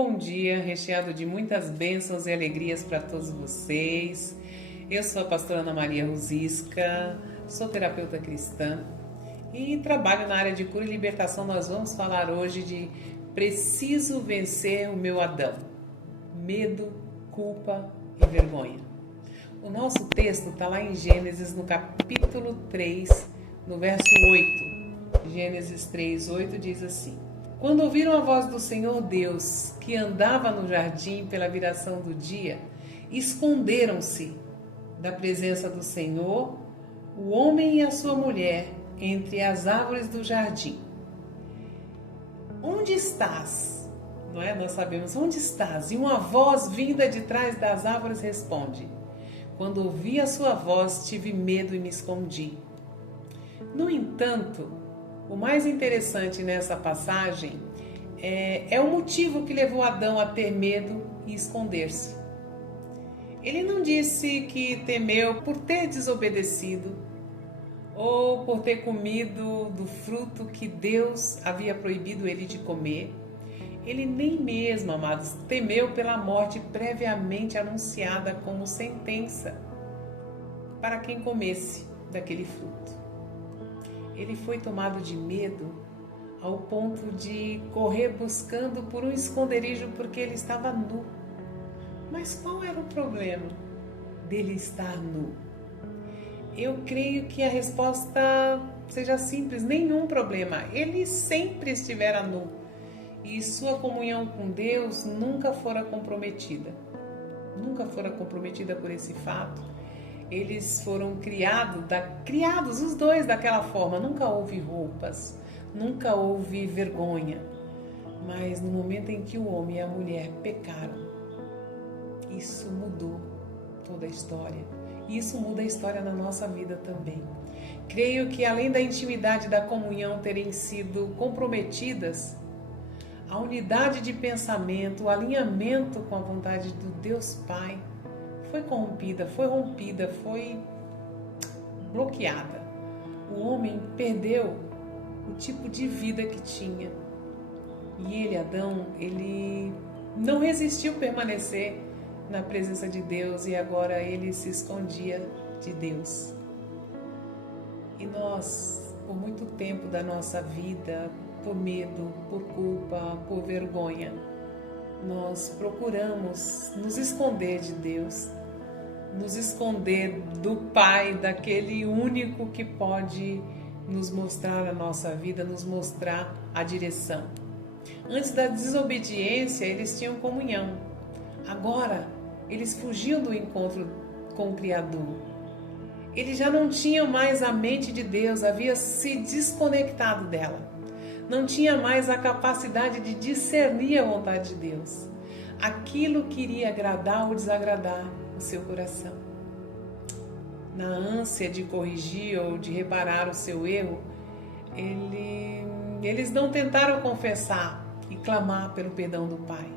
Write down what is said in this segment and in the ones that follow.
bom dia, recheado de muitas bênçãos e alegrias para todos vocês. Eu sou a pastora Ana Maria Rosisca, sou terapeuta cristã e trabalho na área de cura e libertação. Nós vamos falar hoje de preciso vencer o meu Adão, medo, culpa e vergonha. O nosso texto está lá em Gênesis, no capítulo 3, no verso 8. Gênesis 3, 8 diz assim: Quando ouviram a voz do Senhor Deus, que andava no jardim pela viração do dia, esconderam-se da presença do Senhor, o homem e a sua mulher, entre as árvores do jardim. Onde estás? Não é? Nós sabemos, onde estás? E uma voz vinda de trás das árvores responde: Quando ouvi a sua voz, tive medo e me escondi. No entanto, o mais interessante nessa passagem é o motivo que levou Adão a ter medo e esconder-se. Ele não disse que temeu por ter desobedecido ou por ter comido do fruto que Deus havia proibido ele de comer. Ele nem mesmo, amados, temeu pela morte previamente anunciada como sentença para quem comesse daquele fruto. Ele foi tomado de medo ao ponto de correr buscando por um esconderijo porque ele estava nu. Mas qual era o problema dele estar nu? Eu creio que a resposta seja simples: nenhum problema. Ele sempre estivera nu e sua comunhão com Deus nunca fora comprometida. Nunca fora comprometida por esse fato. Eles foram criados os dois daquela forma. Nunca houve roupas, nunca houve vergonha. Mas no momento em que o homem e a mulher pecaram, isso mudou toda a história. Isso muda a história na nossa vida também. Creio que além da intimidade e da comunhão terem sido comprometidas, a unidade de pensamento, o alinhamento com a vontade do Deus Pai foi corrompida, foi rompida, foi bloqueada. O homem perdeu o tipo de vida que tinha. E ele, Adão, ele não resistiu permanecer na presença de Deus e agora ele se escondia de Deus. E nós, por muito tempo da nossa vida, por medo, por culpa, por vergonha, nós procuramos nos esconder de Deus, nos esconder do Pai, daquele único que pode nos mostrar a nossa vida, nos mostrar a direção. Antes da desobediência, eles tinham comunhão. Agora, eles fugiam do encontro com o Criador. Eles já não tinham mais a mente de Deus, havia se desconectado dela. Não tinha mais a capacidade de discernir a vontade de Deus. Aquilo que iria agradar ou desagradar o seu coração. Na ânsia de corrigir ou de reparar o seu erro, eles não tentaram confessar e clamar pelo perdão do Pai.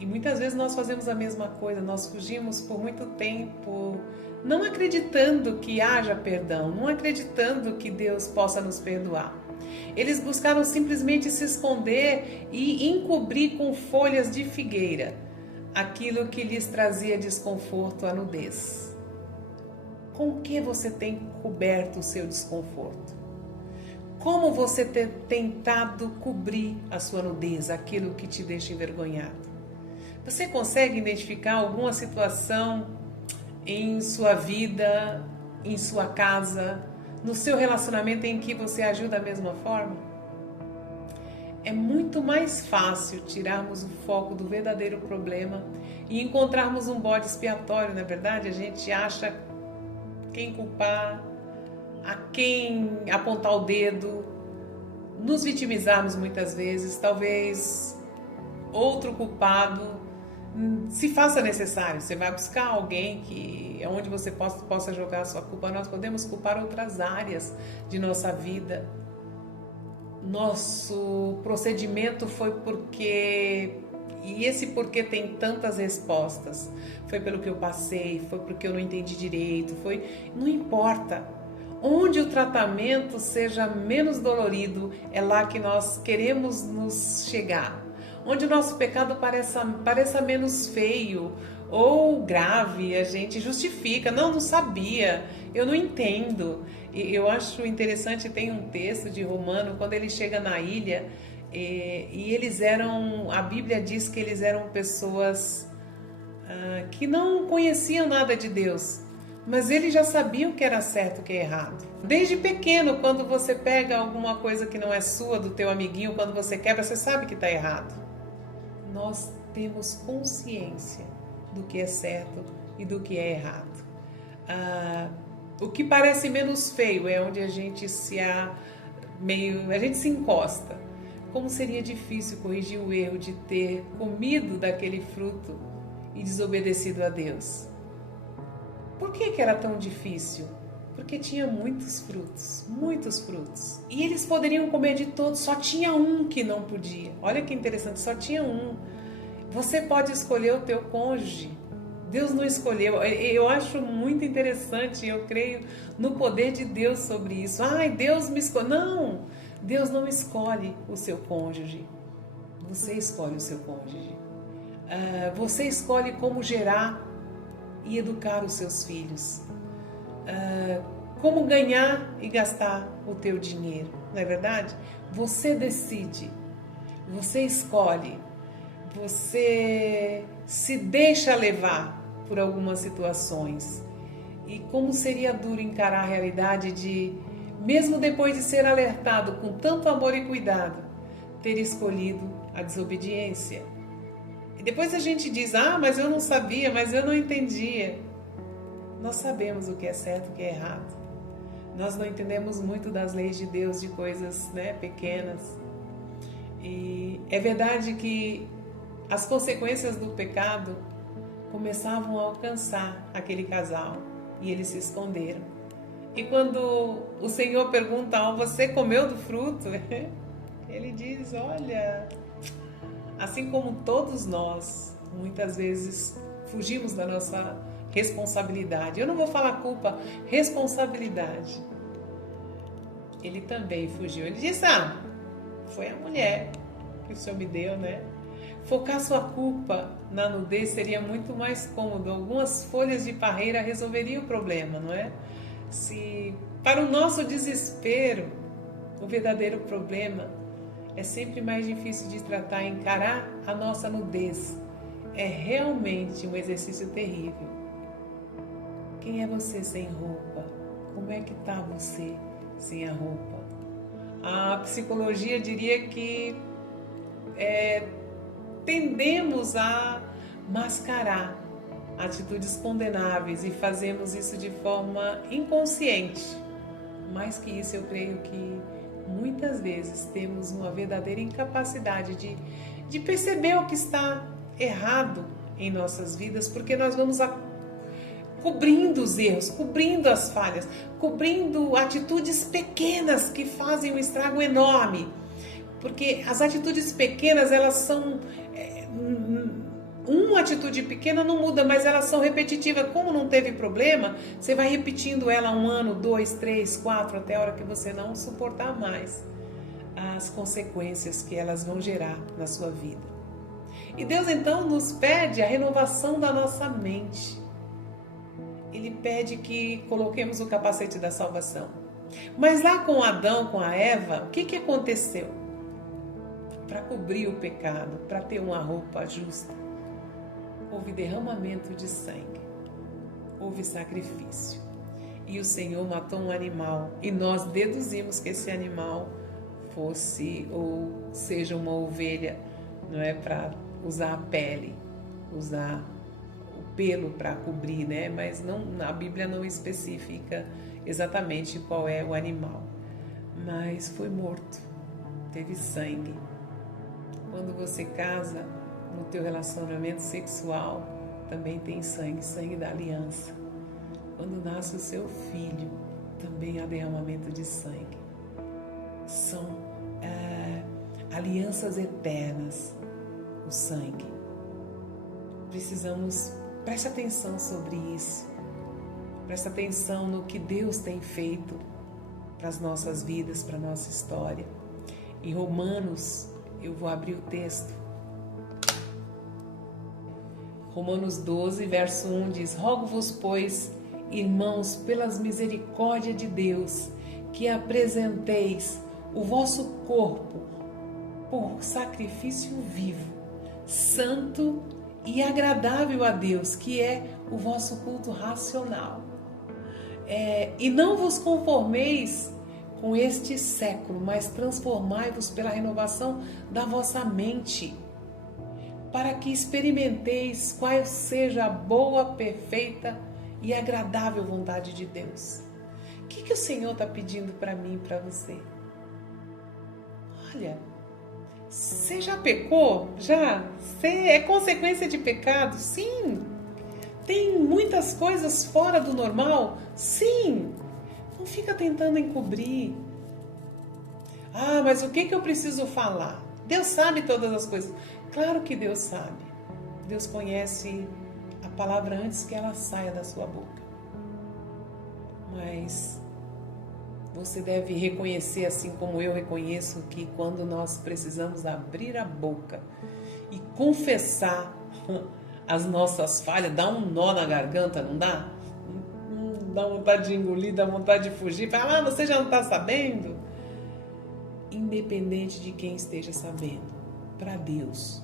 E muitas vezes nós fazemos a mesma coisa, nós fugimos por muito tempo, não acreditando que haja perdão, não acreditando que Deus possa nos perdoar. Eles buscaram simplesmente se esconder e encobrir com folhas de figueira aquilo que lhes trazia desconforto, a nudez. Com o que você tem coberto o seu desconforto? Como você tem tentado cobrir a sua nudez, aquilo que te deixa envergonhado? Você consegue identificar alguma situação em sua vida, em sua casa, no seu relacionamento em que você agiu da mesma forma? É muito mais fácil tirarmos o foco do verdadeiro problema e encontrarmos um bode expiatório, não é verdade? A gente acha quem culpar, a quem apontar o dedo, nos vitimizarmos muitas vezes, talvez outro culpado se faça necessário. Você vai buscar alguém que onde você possa jogar a sua culpa. Nós podemos culpar outras áreas de nossa vida. Nosso procedimento foi porque, e esse porquê tem tantas respostas, foi pelo que eu passei, foi porque eu não entendi direito, não importa. Onde o tratamento seja menos dolorido, é lá que nós queremos nos chegar. onde o nosso pecado pareça menos feio ou grave, a gente justifica, não sabia, eu não entendo. E eu acho interessante, tem um texto de Romano, quando ele chega na ilha, e eles eram, a Bíblia diz que eles eram pessoas que não conheciam nada de Deus, mas eles já sabiam o que era certo e o que é errado. Desde pequeno, quando você pega alguma coisa que não é sua, do teu amiguinho, quando você quebra, você sabe que está errado. Nós temos consciência do que é certo e do que é errado. O que parece menos feio é onde a gente se encosta. Como seria difícil corrigir o erro de ter comido daquele fruto e desobedecido a Deus? Por que era tão difícil? Porque tinha muitos frutos, muitos frutos. E eles poderiam comer de todos, só tinha um que não podia. Olha que interessante, só tinha um. Você pode escolher o teu cônjuge. Deus não escolheu. Eu acho muito interessante, eu creio no poder de Deus sobre isso. Deus me escolheu. Não, Deus não escolhe o seu cônjuge. Você escolhe o seu cônjuge. Você escolhe como gerar e educar os seus filhos. Como ganhar e gastar o teu dinheiro, não é verdade? Você decide, você escolhe, você se deixa levar por algumas situações. E como seria duro encarar a realidade de, mesmo depois de ser alertado com tanto amor e cuidado, ter escolhido a desobediência. E depois a gente diz, mas eu não sabia, mas eu não entendia. Nós sabemos o que é certo e o que é errado. Nós não entendemos muito das leis de Deus, de coisas pequenas. E é verdade que as consequências do pecado começavam a alcançar aquele casal e eles se esconderam. E quando o Senhor pergunta, você comeu do fruto? Ele diz, olha, assim como todos nós, muitas vezes fugimos da nossa responsabilidade. Eu não vou falar culpa, responsabilidade. Ele também fugiu. Ele disse, foi a mulher que o Senhor me deu, né? Focar sua culpa na nudez seria muito mais cômodo. Algumas folhas de parreira resolveriam o problema, não é? Se para o nosso desespero, o verdadeiro problema é sempre mais difícil de tratar, encarar a nossa nudez. É realmente um exercício terrível. Quem é você sem roupa? Como é que está você sem a roupa? A psicologia diria que tendemos a mascarar atitudes condenáveis e fazemos isso de forma inconsciente. Mais que isso, eu creio que muitas vezes temos uma verdadeira incapacidade de perceber o que está errado em nossas vidas, porque nós vamos cobrindo os erros, cobrindo as falhas, cobrindo atitudes pequenas que fazem um estrago enorme. Porque as atitudes pequenas, elas são... Uma atitude pequena não muda, mas elas são repetitivas. Como não teve problema, você vai repetindo ela 1 ano, 2, 3, 4, até a hora que você não suportar mais as consequências que elas vão gerar na sua vida. E Deus então nos pede a renovação da nossa mente. Ele pede que coloquemos o capacete da salvação. Mas lá com Adão, com a Eva, o que aconteceu? Para cobrir o pecado, para ter uma roupa justa, houve derramamento de sangue, houve sacrifício. E o Senhor matou um animal, e nós deduzimos que esse animal fosse ou seja uma ovelha, não é, para usar a pele, usar o pelo para cobrir, né? Mas não, a Bíblia não especifica exatamente qual é o animal. Mas foi morto, teve sangue. Quando você casa, no teu relacionamento sexual, também tem sangue, sangue da aliança. Quando nasce o seu filho, também há derramamento de sangue. São alianças eternas, o sangue. Preste atenção sobre isso. Preste atenção no que Deus tem feito para as nossas vidas, para a nossa história. Em Romanos, eu vou abrir o texto, Romanos 12, verso 1 diz: Rogo-vos, pois, irmãos, pelas misericórdias de Deus, que apresenteis o vosso corpo por sacrifício vivo, santo e agradável a Deus, que é o vosso culto racional. E não vos conformeis com este século, mas transformai-vos pela renovação da vossa mente, para que experimenteis qual seja a boa, perfeita e agradável vontade de Deus. O que o Senhor está pedindo para mim e para você? Olha, você já pecou? Já? Você é consequência de pecado? Sim. Tem muitas coisas fora do normal? Sim. Não fica tentando encobrir. Ah, mas o que eu preciso falar? Deus sabe todas as coisas. Claro que Deus sabe. Deus conhece a palavra antes que ela saia da sua boca. Mas você deve reconhecer, assim como eu reconheço, que quando nós precisamos abrir a boca e confessar as nossas falhas, dá um nó na garganta, não dá? Dá vontade de engolir, dá vontade de fugir. Fala, você já não está sabendo? Independente de quem esteja sabendo, para Deus,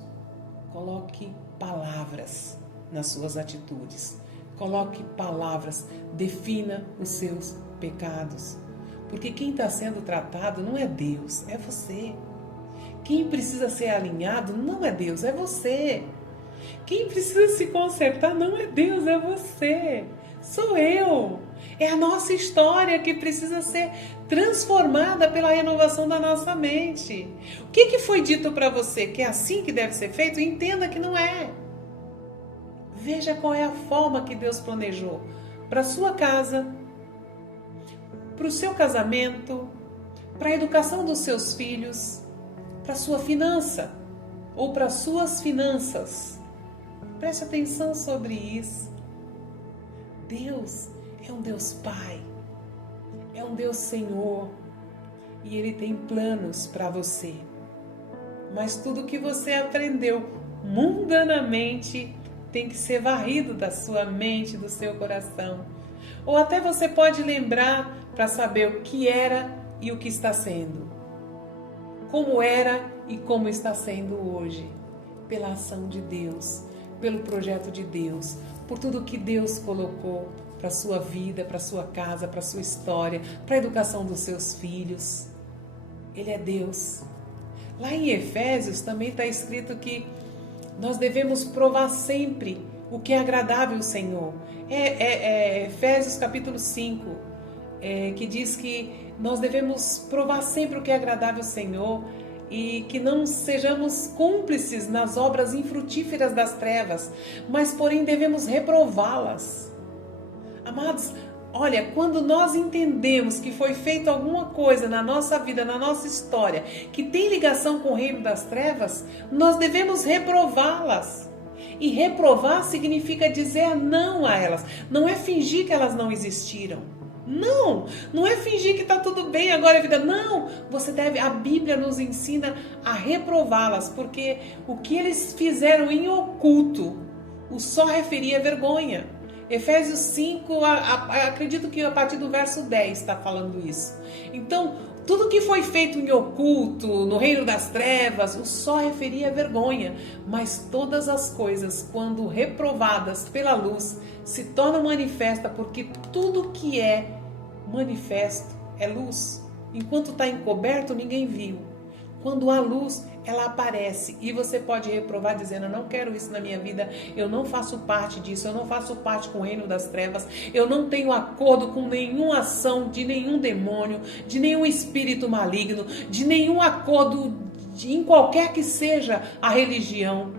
coloque palavras nas suas atitudes. Coloque palavras, defina os seus pecados. Porque quem está sendo tratado não é Deus, é você. Quem precisa ser alinhado não é Deus, é você. Quem precisa se consertar não é Deus, é você. Sou eu. É a nossa história que precisa ser transformada pela renovação da nossa mente. O que foi dito para você que é assim que deve ser feito? Entenda que não é. Veja qual é a forma que Deus planejou para a sua casa, para o seu casamento, para a educação dos seus filhos, para a sua finança ou para as suas finanças. Preste atenção sobre isso. Deus é um Deus Pai, é um Deus Senhor e Ele tem planos para você. Mas tudo que você aprendeu mundanamente tem que ser varrido da sua mente, do seu coração. Ou até você pode lembrar para saber o que era e o que está sendo. Como era e como está sendo hoje. Pela ação de Deus, pelo projeto de Deus, por tudo que Deus colocou para a sua vida, para a sua casa, para a sua história, para a educação dos seus filhos. Ele é Deus. Lá em Efésios também está escrito que nós devemos provar sempre o que é agradável ao Senhor. Efésios capítulo 5, que diz que nós devemos provar sempre o que é agradável ao Senhor e que não sejamos cúmplices nas obras infrutíferas das trevas, mas porém devemos reprová-las. Amados, olha, quando nós entendemos que foi feita alguma coisa na nossa vida, na nossa história, que tem ligação com o reino das trevas, nós devemos reprová-las. E reprovar significa dizer não a elas. Não é fingir que elas não existiram. Não é fingir que está tudo bem agora a vida. Não, a Bíblia nos ensina a reprová-las, porque o que eles fizeram em oculto, o só referia a vergonha. Efésios 5, acredito que a partir do verso 10 está falando isso. Então, tudo que foi feito em oculto, no reino das trevas, o só referia a vergonha. Mas todas as coisas, quando reprovadas pela luz, se tornam manifestas, porque tudo que é manifesto é luz. Enquanto está encoberto, ninguém viu. Quando há luz, ela aparece e você pode reprovar dizendo: eu não quero isso na minha vida, eu não faço parte disso, eu não faço parte com o reino das trevas, eu não tenho acordo com nenhuma ação de nenhum demônio, de nenhum espírito maligno, de nenhum acordo em qualquer que seja a religião,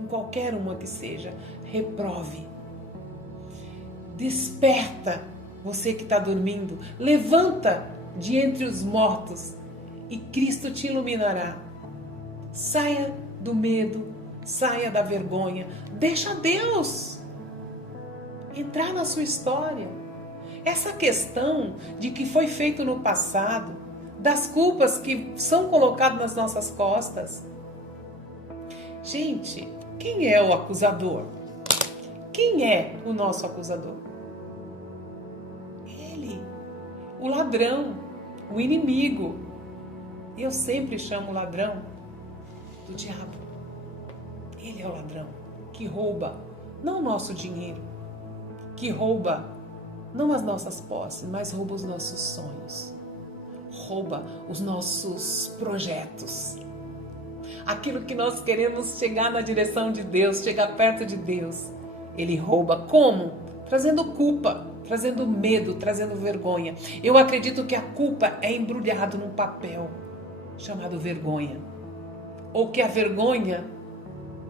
em qualquer uma que seja. Reprove. Desperta, você que está dormindo, levanta de entre os mortos e Cristo te iluminará. Saia do medo, saia da vergonha, deixa Deus entrar na sua história. Essa questão de que foi feito no passado, das culpas que são colocadas nas nossas costas. Gente, Quem é o acusador? Quem é o nosso acusador? Ele, o ladrão, o inimigo. Eu sempre chamo o ladrão do diabo. Ele é o ladrão que rouba não o nosso dinheiro, que rouba não as nossas posses, mas rouba os nossos sonhos, rouba os nossos projetos. Aquilo que nós queremos chegar na direção de Deus, chegar perto de Deus, ele rouba. Como? Trazendo culpa, trazendo medo, trazendo vergonha. Eu acredito que a culpa é embrulhada num papel chamado vergonha. Ou que a vergonha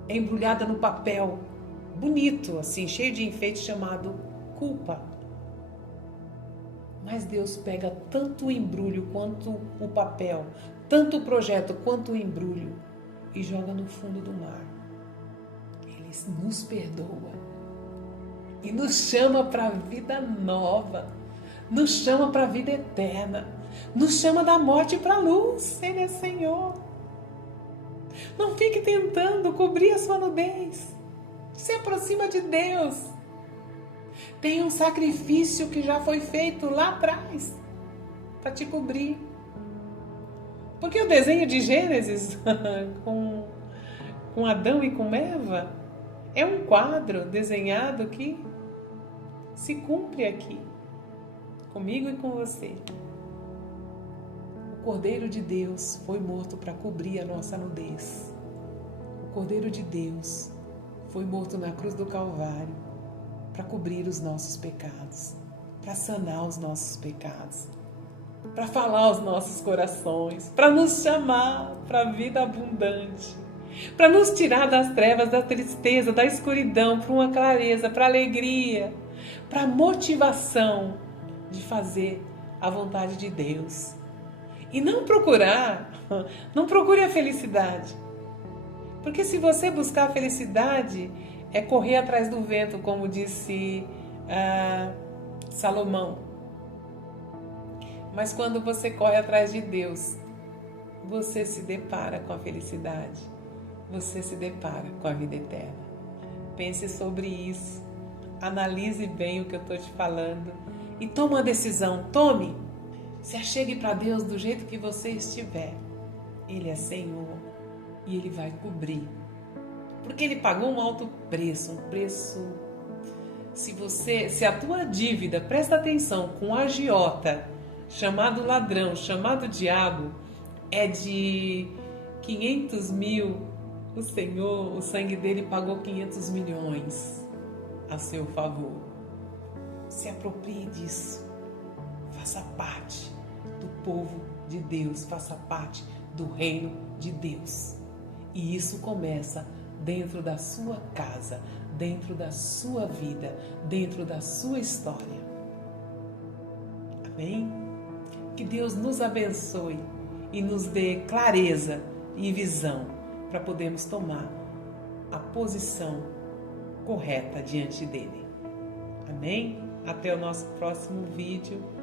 é embrulhada no papel bonito, assim, cheio de enfeite, chamado culpa. Mas Deus pega tanto o embrulho quanto o papel, tanto o projeto quanto o embrulho, e joga no fundo do mar. Ele nos perdoa e nos chama para a vida nova, nos chama para a vida eterna, nos chama da morte para a luz. Ele é Senhor. Não fique tentando cobrir a sua nudez. Se aproxima de Deus. Tem um sacrifício que já foi feito lá atrás para te cobrir. Porque o desenho de Gênesis com Adão e com Eva é um quadro desenhado que se cumpre aqui, comigo e com você. O Cordeiro de Deus foi morto para cobrir a nossa nudez. O Cordeiro de Deus foi morto na cruz do Calvário para cobrir os nossos pecados, para sanar os nossos pecados, para falar aos nossos corações, para nos chamar para a vida abundante, para nos tirar das trevas, da tristeza, da escuridão, para uma clareza, para alegria, para motivação de fazer a vontade de Deus. E não procure a felicidade. Porque se você buscar a felicidade, é correr atrás do vento, como disse Salomão. Mas quando você corre atrás de Deus, você se depara com a felicidade. Você se depara com a vida eterna. Pense sobre isso. Analise bem o que eu estou te falando. E tome uma decisão. Tome. Se achegue para Deus do jeito que você estiver. Ele é Senhor e Ele vai cobrir. Porque Ele pagou um alto preço, um preço. Se a tua dívida, presta atenção, com agiota, chamado ladrão, chamado diabo, é de 500 mil, o Senhor, o sangue dele pagou 500 milhões a seu favor. Se aproprie disso. Faça parte do povo de Deus, faça parte do reino de Deus. E isso começa dentro da sua casa, dentro da sua vida, dentro da sua história. Amém? Que Deus nos abençoe e nos dê clareza e visão para podermos tomar a posição correta diante dele. Amém? Até o nosso próximo vídeo.